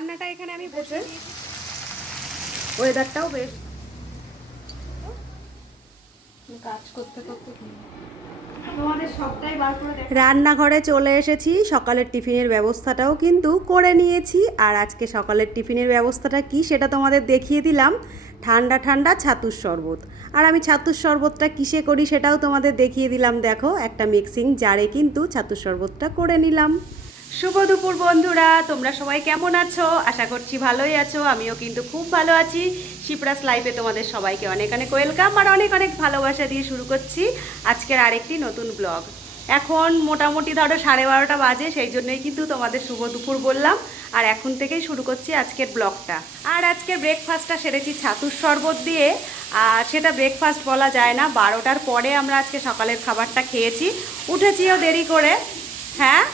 রান্নাটা এখানে আমি বসে ওয়েদারটাও বেশ। কাজ করতে করতে তোমাদের সবটাই বার করে দেখ রান্নাঘরে চলে এসেছি সকালের টিফিনের ব্যবস্থাটাও কিন্তু করে নিয়েছি আর আজকে সকালের টিফিনের ব্যবস্থাটা কি সেটা তোমাদের দেখিয়ে দিলাম। ঠান্ডা ঠান্ডা ছাতুর শরবত। আর আমি ছাতুর শরবতটা কিসে করি সেটাও তোমাদের দেখিয়ে দিলাম দেখো একটা মিক্সিং জারে কিন্তু ছাতুর শরবতটা করে নিলাম। শুভ দুপুর বন্ধুরা, তোমরা সবাই কেমন আছো? আশা করছি ভালোই আছো, আমিও কিন্তু খুব ভালো আছি। শিপ্রাস লাইফে তোমাদের সবাইকে অনেক অনেক ওয়েলকাম আর অনেক অনেক ভালোবাসা দিয়ে শুরু করছি আজকের আরেকটি নতুন ব্লগ এখন মোটামুটি ধরো সাড়ে বারোটা বাজে, সেই জন্যই কিন্তু তোমাদের শুভ দুপুর বললাম। আর এখন থেকেই শুরু করছি আজকের ব্লগটা আর আজকের ব্রেকফাস্টটা সেরেছি ছাতুর শরবত দিয়ে। আর সেটা ব্রেকফাস্ট বলা যায় না, বারোটার পরে আমরা আজকে সকালের খাবারটা খেয়েছি। উঠেছিও দেরি করে। হ্যাঁ?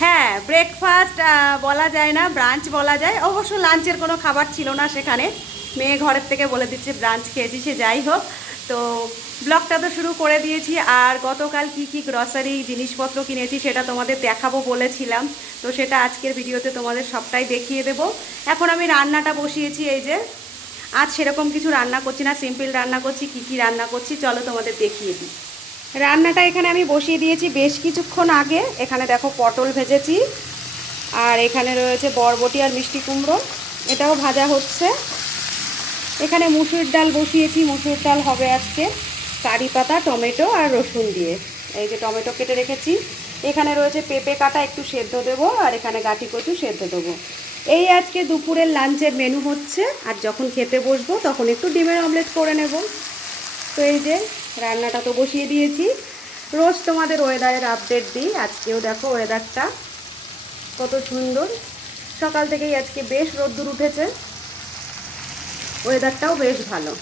হ্যাঁ ব্রেকফাস্ট বলা যায় না ব্রাঞ্চ বলা যায়। অবশ্য লাঞ্চের কোনো খাবার ছিল না সেখানে। মেয়ে ঘরের থেকে বলে দিচ্ছে ব্রাঞ্চ খেয়েছি, সে যাই হোক। তো ব্লগটা তো শুরু করে দিয়েছি, আর গতকাল কি কি গ্রসারি জিনিসপত্র কিনেছি সেটা তোমাদের দেখাবো বলেছিলাম। তো সেটা আজকের ভিডিওতে তোমাদের সবটাই দেখিয়ে দেবো। এখন আমি রান্নাটা বসিয়েছি, এই যে আজ সেরকম কিছু রান্না করছি না সিম্পল রান্না করছি, কি কি রান্না করছি, চলো তোমাদের দেখিয়ে দিই। রান্নাটা এখানে আমি বসিয়ে দিয়েছি বেশ কিছুক্ষণ আগে। এখানে দেখো পটল ভেজেছি, আর এখানে রয়েছে বরবটি আর মিষ্টি কুমড়ো। এটাও ভাজা হচ্ছে। এখানে মুসুর ডাল বসিয়েছি, মুসুর ডাল হবে আজকে কারি পাতা টমেটো আর রসুন দিয়ে। এই যে টমেটো কেটে রেখেছি। এখানে রয়েছে পেঁপে কাটা একটু সেদ্ধ দেবো, আর এখানে গাঠি কচু সেদ্ধ দেবো। এই আজকে দুপুরের লাঞ্চের মেনু হচ্ছে, আর যখন খেতে বসবো তখন একটু ডিমের অমলেট করে নেব। তো এই যে রান্নাটা তো বসিয়ে দিয়েছি। রোজ তোমাদের ওয়েদারের আপডেট দিই। আজকেও দেখো ওয়েদারটা কত সুন্দর। সকাল থেকেই আজকে বেশ রোদ্দুর উঠেছে। ওয়েদারটাও বেশ ভালো।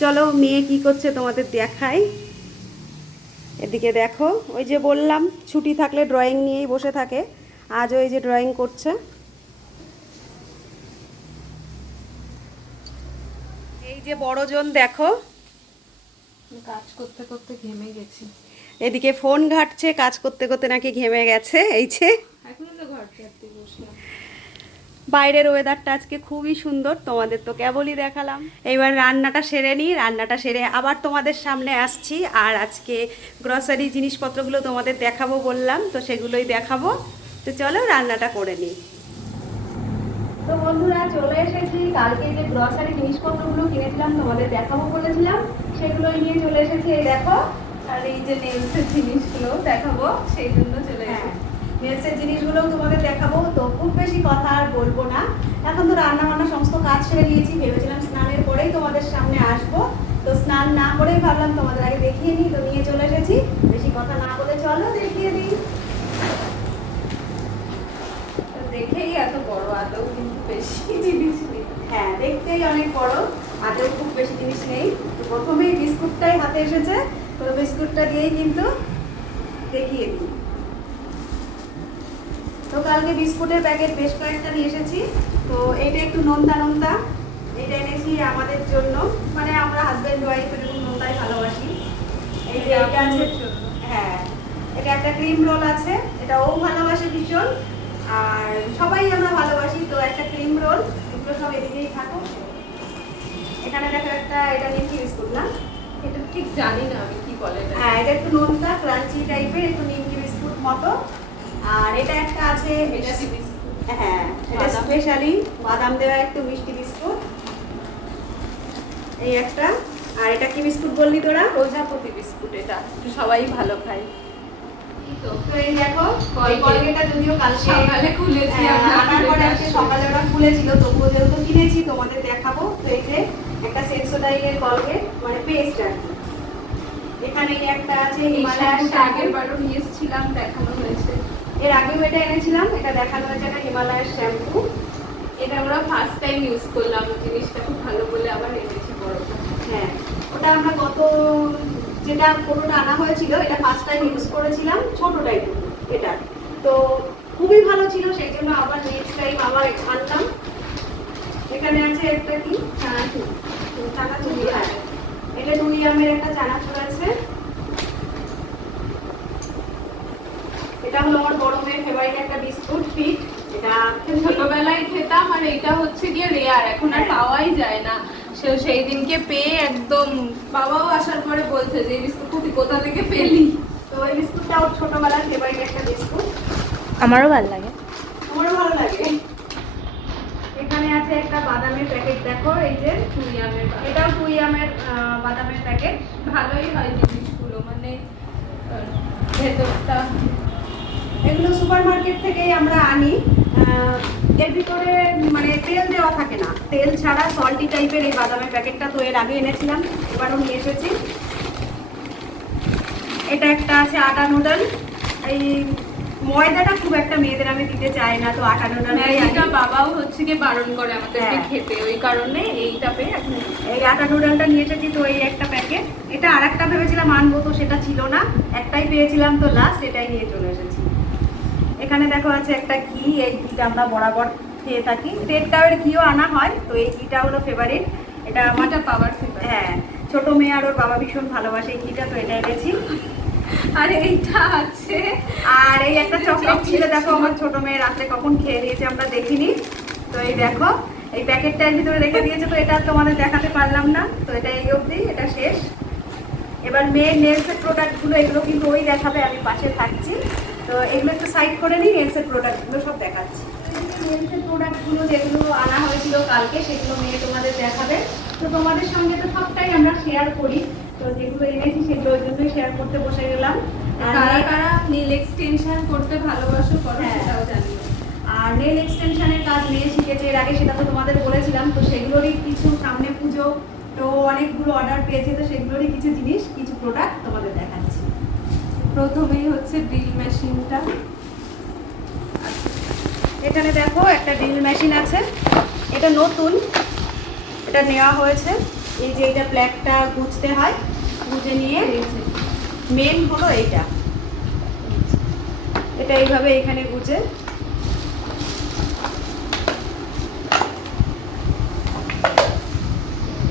চলো মেয়ে কি করছে তোমাদের দেখাই। এদিকে দেখো, ওই যে বললাম, ছুটি থাকলে ড্রয়িং নিয়েই বসে থাকে। আজ ওই যে ড্রয়িং করছে। এই যে বড়জন দেখো কাজ করতে করতে ঘেমে গেছি। এদিকে ফোন ঘাটছে কাজ করতে করতে নাকি ঘেমে গেছে এই যে। বাইরের ওয়েদারটা আজকে খুবই সুন্দর তোমাদের তো কেবলই দেখালাম। এবার রান্নাটা সেরে নিই রান্নাটা সেরে আবার তোমাদের সামনে আসছি আর আজকে গ্রসারি জিনিসপত্রগুলো তোমাদের দেখাবো বললাম তো সেগুলোই দেখাবো। তো চলো রান্নাটা করে নিই। তো বন্ধুরা চলে এসেছি। কালকে যে গ্রসারি জিনিসপত্রগুলো কিনেছিলাম তোমাদের দেখাবো বলেছিলাম সেগুলোই নিয়ে চলে এসেছি। এই দেখো আর এই যে নেলসের জিনিসগুলো দেখাবো সেই জন্য চলে হ্যাঁ। এসেছি। নেলসের জিনিসগুলোও তোমাদের দেখাবো তো খুব বেশি কথা আর বলব না। এখন তো রান্না বান্না সমস্ত কাজ সেরে নিয়েছি ভেবেছিলাম স্নানের পরেই তোমাদের সামনে আসব। তো স্নান না করেই ভাবলাম তোমাদের আগে দেখিয়ে নিই তো নিয়ে চলে এসেছি। বেশি কথা না বলে চলো দেখিয়ে দিই। তো দেখেই এত বড় আদৌ কিন্তু বেশি জিনিস নেই হ্যাঁ দেখতেই অনেক বড় হাতেও খুব বেশি জিনিস নেই। প্রথমেই বিস্কুটটাই হাতে এসেছে তো বিস্কুটটা দিয়েই কিন্তু দেখিয়ে দিই। তো কালকে বিস্কুটের প্যাকেট বেশ কয়েকটা নিয়ে এসেছি তো এটা একটু নোনতা নোনতা এটা এনেছি আমাদের জন্য মানে আমরা হাজব্যান্ড ওয়াইফ এরকম নোনতাই ভালোবাসি। এই যে এটা আছে হ্যাঁ এটা একটা ক্রিম রোল আছে এটা ও ভালোবাসে ভীষণ আর সবাই আমরা ভালোবাসি তো একটা ক্রিম রোল এগুলো সব এদিকেই থাকো। এখানে দেখো একটা এটা নিমকি বিস্কুট না? এটা ঠিক জানি না আমি কি বলে হ্যাঁ এটা একটু নোনতা ক্রাঞ্চি টাইপের একটু নিমকি বিস্কুট মতো। আর এটা একটা আছে এটা হ্যাঁ এটা। স্পেশালি বাদাম দেওয়া একটু মিষ্টি বিস্কুট। এই একটা। আর এটা কি বিস্কুট বললি তোরা? প্রজাপতি বিস্কুট এটা সবাই ভালো খায়। দেখো কলগেটটা যদিও কালকে সকালে খুলেছি হ্যাঁ, আনার পরে আজকে সকালে ওরা খুলেছিল তবুও যেহেতু কিনেছি তোমাদের দেখাবো। তো এই যে একটা সেন্সোডাইলের কলগেট মানে পেস্ট আর কি। এখানে একটা আছে এই আগের বারও নিয়ে এসেছিলাম দেখানো হয়েছে। এর আগেও এটা এনেছিলাম এটা দেখানো হয়েছে একটা হিমালয়ের শ্যাম্পু এটা আমরা ফার্স্ট টাইম ইউজ করলাম জিনিসটা খুব ভালো বলে আবার এনেছি বড়টা। হ্যাঁ ওটা আমরা গত যেটা পুরোটা আনা হয়েছিল এটা ফার্স্ট টাইম ইউজ করেছিলাম ছোটটা একটু এটা। তো খুবই ভালো ছিল সেই জন্য আবার নেক্সট টাইম আবার আনলাম। এখানে আছে একটা কি? চানাচুর চানাচুর হ্যাঁ। এটা দুই আমের একটা চানাচুর আছে। এটা এটা হলো আমার বড় মেয়ের ফেভারিট একটা বিস্কুট ফিট। এটা ছোটবেলায় খেতাম আর এটা হচ্ছে গিয়ে রেয়ার এখন আর হ্যাঁ। পাওয়াই যায় না। সে সেই দিনকে পেয়ে একদম বাবাও আসার পরে বলছে যে এই বিস্কুট তুই কোথা থেকে পেলি? তো এই বিস্কুটটা ওর ছোটবেলার ফেভারিট একটা বিস্কুট। আমারও ভালো লাগে। আমারও ভালো লাগে। এখানে আছে একটা বাদামের প্যাকেট দেখো এই যে সুইয়ামের বা- এটাও কুইয়ামের বাদামের প্যাকেট ভালোই হয় জিনিসগুলো মানে ভেতরটা। এগুলো সুপার মার্কেট থেকেই আমরা আনি। এর ভিতরে মানে তেল দেওয়া থাকে না। তেল ছাড়া সল্টি টাইপের এই বাদামের প্যাকেটটা তো এর আগে এনেছিলাম এবারও নিয়ে এসেছি। এটা একটা আছে আটা নুডল। এই ময়দাটা খুব একটা মেয়েদের আমি দিতে চাই না তো আটা নুডল ম্যাগিটা বাবাও হচ্ছে গিয়ে বারণ করে আমাদেরকে হ্যাঁ। খেতে ওই কারণে এইটা পেয়ে এখন এই আটা নুডলটা নিয়ে এসেছি তো এই একটা প্যাকেট। এটা আর একটা ভেবেছিলাম আনব তো সেটা ছিল না। একটাই পেয়েছিলাম তো লাস্ট এটাই নিয়ে চলে এসেছি। এখানে দেখো আছে একটা ঘি এই ঘিটা আমরা বরাবর খেয়ে থাকি। রেড কাউয়ের ঘিও আনা হয় তো এই ঘিটা হলো ফেভারিট এটা আমার আমারটা পাওয়ার হ্যাঁ ছোট মেয়ে আর ওর বাবা ভীষণ ভালোবাসে এই ঘিটা তো এটা এনেছি। আর এইটা আছে। আর এই একটা চকলেট ছিল দেখো আমার ছোট মেয়ে রাত্রে কখন খেয়ে নিয়েছে আমরা দেখিনি। তো এই দেখো এই প্যাকেটটার ভিতরে রেখে দিয়েছে তো এটা তোমাদের দেখাতে পারলাম না। তো এটা এই অবধি এটা শেষ। এবার মেয়ের নেলসের প্রোডাক্টগুলো এগুলো কিন্তু ওই দেখাবে আমি পাশে থাকছি। তো এগুলো একটু সাইড করে নিই নেলসের প্রোডাক্টগুলো সব দেখাচ্ছি। নেলসের প্রোডাক্টগুলো যেগুলো আনা হয়েছিল কালকে সেগুলো মেয়ে তোমাদের দেখাবে। তো তোমাদের সঙ্গে তো সবটাই আমরা শেয়ার করি। তো যেগুলো এনেছি সেগুলো ওই জন্যই শেয়ার করতে বসে গেলাম। আর কারা কারা নীল এক্সটেনশন করতে ভালোবাসো করো হ্যাঁ। সেটাও জানিও। আর নেল এক্সটেনশনের কাজ মেয়ে শিখেছে এর আগে সেটা তো তোমাদের বলেছিলাম তো সেগুলোরই কিছু সামনে পুজো তো অনেকগুলো অর্ডার পেয়েছে তো সেগুলোরই কিছু জিনিস কিছু প্রোডাক্ট তোমাদের দেখাচ্ছি। প্রথমেই হচ্ছে ড্রিল মেশিনটা এখানে দেখো, একটা ড্রিল মেশিন আছে। এটা নতুন, এটা নেওয়া হয়েছে। এই যে এটা ব্ল্যাকটা গুছতে হয়, গুজে নিয়ে মেন হলো এইটা। এটা এইভাবে এখানে গুজে।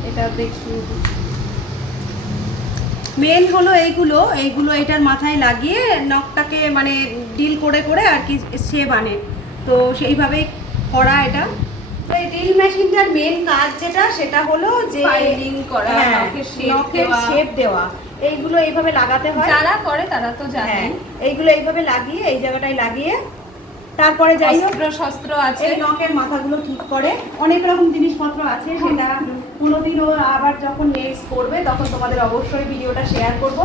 এটা দিই মেন হলো এইগুলো এইগুলো এটার মাথায় লাগিয়ে নখটাকে মানে ডিল করে করে আর কি শেপ আনে তো সেইভাবেই করা এটা। তো এই ড্রিল মেশিনটার মেন কাজ যেটা সেটা হলো যে Filing করা, হ্যাঁ, নখের নখের দেওয়া। এইগুলো এইভাবে লাগাতে হয়। যারা করে তারা তো জানে হ্যাঁ এইগুলো এইভাবে লাগিয়ে এই জায়গাটায় লাগিয়ে তারপরে যাই হোক শস্ত্র আছে। নখের মাথাগুলো ঠিক করে। অনেক রকম জিনিসপত্র আছে সেটা কোনোদিনও আবার যখন নেক্স করবে তখন তোমাদের অবশ্যই ভিডিওটা শেয়ার করব।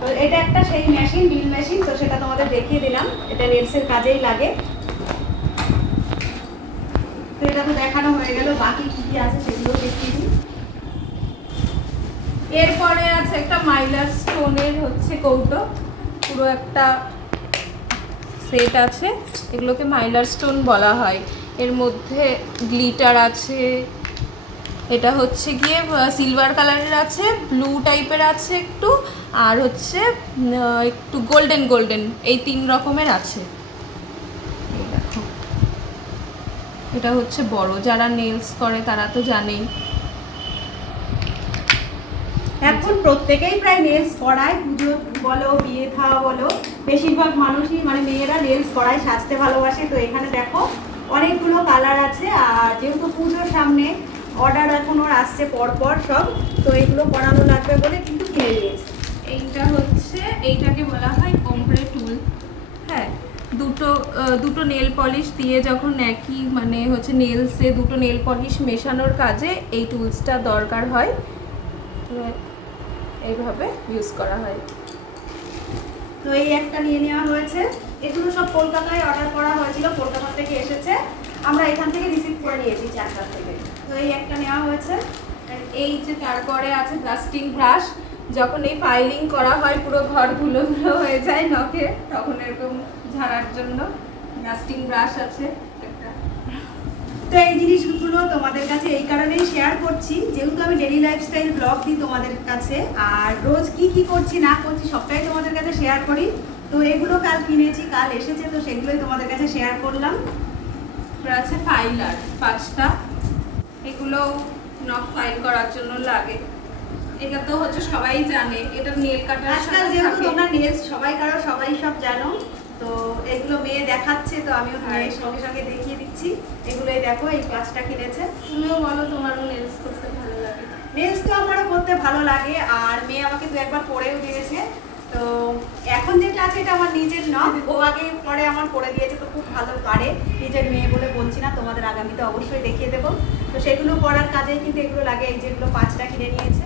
তো এটা একটা সেই মেশিন বিল মেশিন তো সেটা তোমাদের দেখিয়ে দিলাম। এটা নেলসের কাজেই লাগে। তো এটা তো দেখানো হয়ে গেল বাকি কি কি আছে সেগুলো দেখিয়ে দিই। এরপরে আছে একটা মাইলার স্টোনের হচ্ছে কৌটো। পুরো একটা সেট আছে, এগুলোকে মাইলার স্টোন বলা হয়। এর মধ্যে গ্লিটার আছে, এটা হচ্ছে গিয়ে সিলভার কালারের আছে, ব্লু টাইপের আছে একটু, আর হচ্ছে একটু গোল্ডেন গোল্ডেন, এই তিন রকমের আছে। এটা হচ্ছে বড়, যারা নেলস করে তারা তো জানেই। এখন প্রত্যেকেই প্রায় নেলস করায় পুজো বলো, বিয়ে থাওয়া বলো, বেশিরভাগ মানুষই মানে মেয়েরা নেলস করায়, সাজতে ভালোবাসে। তো এখানে দেখো, অনেকগুলো কালার আছে, আর যেহেতু পুজোর সামনে অর্ডার এখনও আসছে পরপর সব, তো এগুলো করানো লাগবে বলে কিন্তু কিনে নিয়েছি। এইটা হচ্ছে, এইটাকে বলা হয় ওমপ্রে টুল। হ্যাঁ দুটো দুটো নেল পলিশ দিয়ে যখন একই মানে হচ্ছে নেলসে দুটো নেল পলিশ মেশানোর কাজে এই টুলসটা দরকার হয়। এইভাবে ইউজ করা হয়। তো এই একটা নিয়ে নেওয়া হয়েছে। এগুলো সব কলকাতায় অর্ডার করা হয়েছিল, কলকাতা থেকে এসেছে। আমরা এখান থেকে রিসিভ করে নিয়েছি চারটার থেকে। তো এই একটা নেওয়া হয়েছে। এই যে তারপরে আছে ডাস্টিং ব্রাশ যখন এই ফাইলিং করা হয়, পুরো ঘর ধুলো ধুলো হয়ে যায় নখে, তখন এরকম ঝাড়ার জন্য ডাস্টিং ব্রাশ আছে। তো এই জিনিসগুলো তোমাদের কাছে এই কারণেই শেয়ার করছি। যেহেতু আমি ডেলি লাইফস্টাইল ব্লগ দিই তোমাদের কাছে আর রোজ কি কি করছি না করছি সবটাই তোমাদের কাছে শেয়ার করি। তো এগুলো কাল কিনেছি কাল এসেছে তো সেগুলোই তোমাদের কাছে শেয়ার করলাম। আছে ফাইলার পাঁচটা। এগুলো নখ ফাইল করার জন্য লাগে। এটা তো হচ্ছে সবাই জানে এটা নেল কাটার আজকাল যেহেতু তোমরা নেলস সবাই কারও সবাই সব জানো। তো এগুলো মেয়ে দেখাচ্ছে তো আমিও হ্যাঁ। মেয়ের সঙ্গে সঙ্গে দেখিয়ে দিচ্ছি। এগুলোই দেখো এই পাঁচটা কিনেছে। তুমিও বলো তোমারও নেলস করতে ভালো লাগে। নেলস তো আমারও করতে ভালো লাগে আর মেয়ে আমাকে দু একবার পরেও দিয়েছে। তো এখন যেটা আছে এটা আমার নিজের না। ও আগে পরে আমার করে দিয়েছে তো খুব ভালো পারে। নিজের মেয়ে বলে বলছি না তোমাদের আগামীতে অবশ্যই দেখিয়ে দেবো। তো সেগুলো করার কাজেই কিন্তু এগুলো লাগে এই যেগুলো পাঁচটা কিনে নিয়েছে।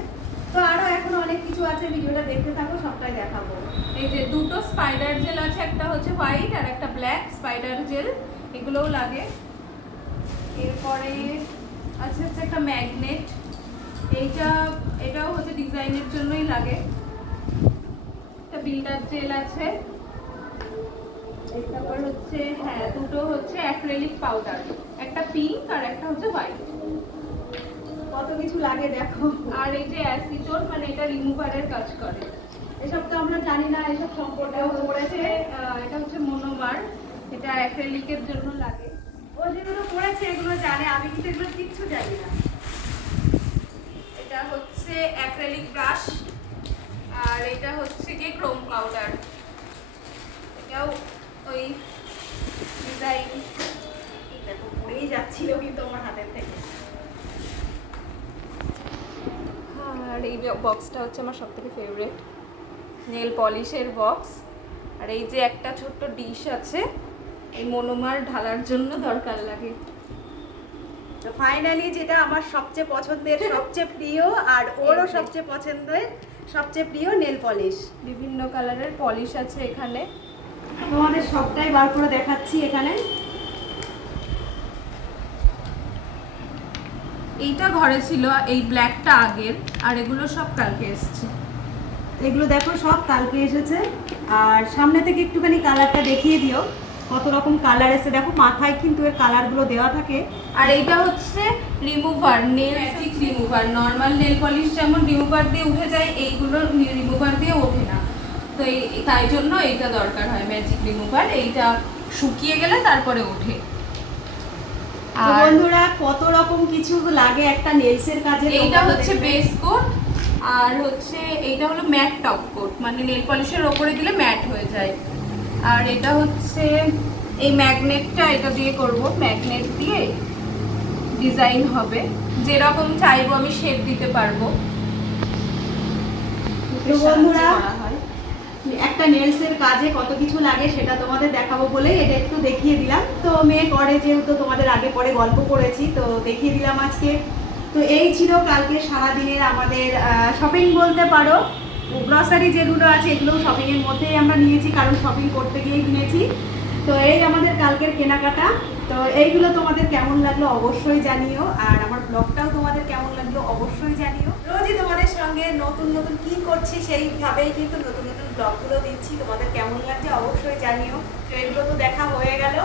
তো আরও এখনও অনেক কিছু আছে, ভিডিওটা দেখতে থাকো, সবটাই দেখাবো। এই যে দুটো স্পাইডার জেল আছে, একটা হচ্ছে হোয়াইট আর একটা ব্ল্যাক স্পাইডার জেল এগুলোও লাগে। এরপরে আছে হচ্ছে একটা ম্যাগনেট এইটা, এটাও হচ্ছে ডিজাইনের জন্যই লাগে। একটা বিল্ডার জেল আছে। তারপর হচ্ছে হ্যাঁ দুটো হচ্ছে অ্যাক্রেলিক পাউডার একটা পিঙ্ক আর একটা হচ্ছে হোয়াইট কত কিছু লাগে দেখো। আর এই যে অ্যাসিটোন মানে এটা রিমুভারের কাজ করে। এসব তো আমরা জানি না এসব সম্পর্কে পড়েছে। এটা হচ্ছে মনোমার এটা অ্যাক্রেলিকের জন্য লাগে। ও যেগুলো পড়েছে এগুলো জানে আমি কিন্তু এগুলো কিচ্ছু জানি না। এটা হচ্ছে অ্যাক্রেলিক ব্রাশ আর এটা হচ্ছে গিয়ে ক্রোম পাউডার এটাও ওই ডিজাইন দেখো পড়েই যাচ্ছিল কিন্তু আমার হাতের থেকে আর এই বক্সটা হচ্ছে আমার সব থেকে ফেভারেট নেল পলিশের বক্স আর এই যে একটা ছোট্ট ডিশ আছে এই মনোমার ঢালার জন্য দরকার লাগে। তো ফাইনালি যেটা আমার সবচেয়ে পছন্দের সবচেয়ে প্রিয় আর ওরও সবচেয়ে পছন্দের সবচেয়ে প্রিয় নেল পলিশ বিভিন্ন কালারের পলিশ আছে এখানে। তোমাদের সবটাই বার করে দেখাচ্ছি এখানে। এইটা ঘরে ছিল এই ব্ল্যাকটা আগের আর এগুলো সব কালকে এসছে। এগুলো দেখো সব কালকে এসেছে। আর সামনে থেকে একটুখানি কালারটা দেখিয়ে দিও কত রকম কালার এসে দেখো মাথায় কিন্তু এর কালারগুলো দেওয়া থাকে। আর এইটা হচ্ছে remover nail stick remover normal nail polish যেমন রিমুভার দিয়ে উঠে যায় এইগুলো রিমুভার দিয়ে ওঠে না। তো এই তাই জন্য এইটা দরকার হয় ম্যাজিক রিমুভার এইটা শুকিয়ে গেলে তারপরে ওঠে। বন্ধুরা কত রকম কিছু লাগে একটা নেলসের কাজে এইটা হচ্ছে বেস কোট আর হচ্ছে এইটা হলো ম্যাট টপ কোট মানে নেল পলিশের ওপরে দিলে ম্যাট হয়ে যায়। আর এটা হচ্ছে এই ম্যাগনেটটা এটা দিয়ে করব ম্যাগনেট দিয়ে ডিজাইন হবে। যেরকম চাইব আমি শেপ দিতে পারব। বন্ধুরা। একটা নেলসের কাজে কত কিছু লাগে সেটা তোমাদের দেখাবো বলে এটা একটু দেখিয়ে দিলাম। তো মেয়ে করে যেহেতু তোমাদের আগে পরে গল্প করেছি, তো দেখিয়ে দিলাম আজকে। তো এই ছিল কালকে সারাদিনের আমাদের শপিং বলতে পারো। গ্রসারি যেগুলো আছে এগুলো শপিংয়ের মধ্যেই আমরা নিয়েছি, কারণ শপিং করতে গিয়েই কিনেছি। তো এই আমাদের কালকের কেনাকাটা। তো এইগুলো তোমাদের কেমন লাগল অবশ্যই জানিও, আর আমার ব্লগটাও তোমাদের কেমন লাগল অবশ্যই জানিও। রোজই তোমাদের সঙ্গে নতুন নতুন কি করছি সেইভাবেই কিন্তু নতুন নতুন ব্লগগুলো দিচ্ছি, তোমাদের কেমন লাগছে অবশ্যই জানিও। এগুলো তো দেখা হয়ে গেল,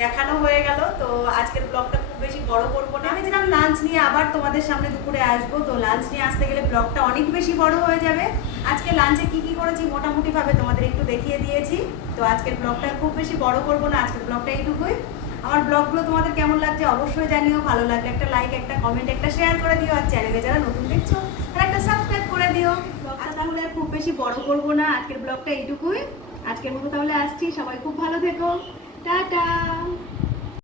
দেখানো হয়ে গেল, তো আজকের ব্লগটা খুব বেশি বড় করব না। আমি যেরকম লাঞ্চ নিয়ে আবার তোমাদের সামনে দুপুরে আসব, তো লাঞ্চ নিয়ে আসতে গেলে ব্লগটা অনেক বেশি বড় হয়ে যাবে। আজকে লাঞ্চে কি কি করেছি মোটামুটিভাবে তোমাদের একটু দেখিয়ে দিয়েছি। তো আজকের ব্লগটা খুব বেশি বড় করব না, আজকের ব্লগটা এইটুকুই। আমার ব্লগগুলো তোমাদের কেমন লাগছে অবশ্যই জানিও, ভালো লাগলে একটা লাইক একটা কমেন্ট একটা শেয়ার করে দিও, আর চ্যানেলে যারা নতুন দেখছ, তারা একটা সাবস্ক্রাইব করে দিও। তাহলে খুব বেশি বড় করব না। আজকের ব্লগটা এইটুকুই। আজকের মতো তাহলে আসছি। সবাই খুব ভালো থেকো। টাটা!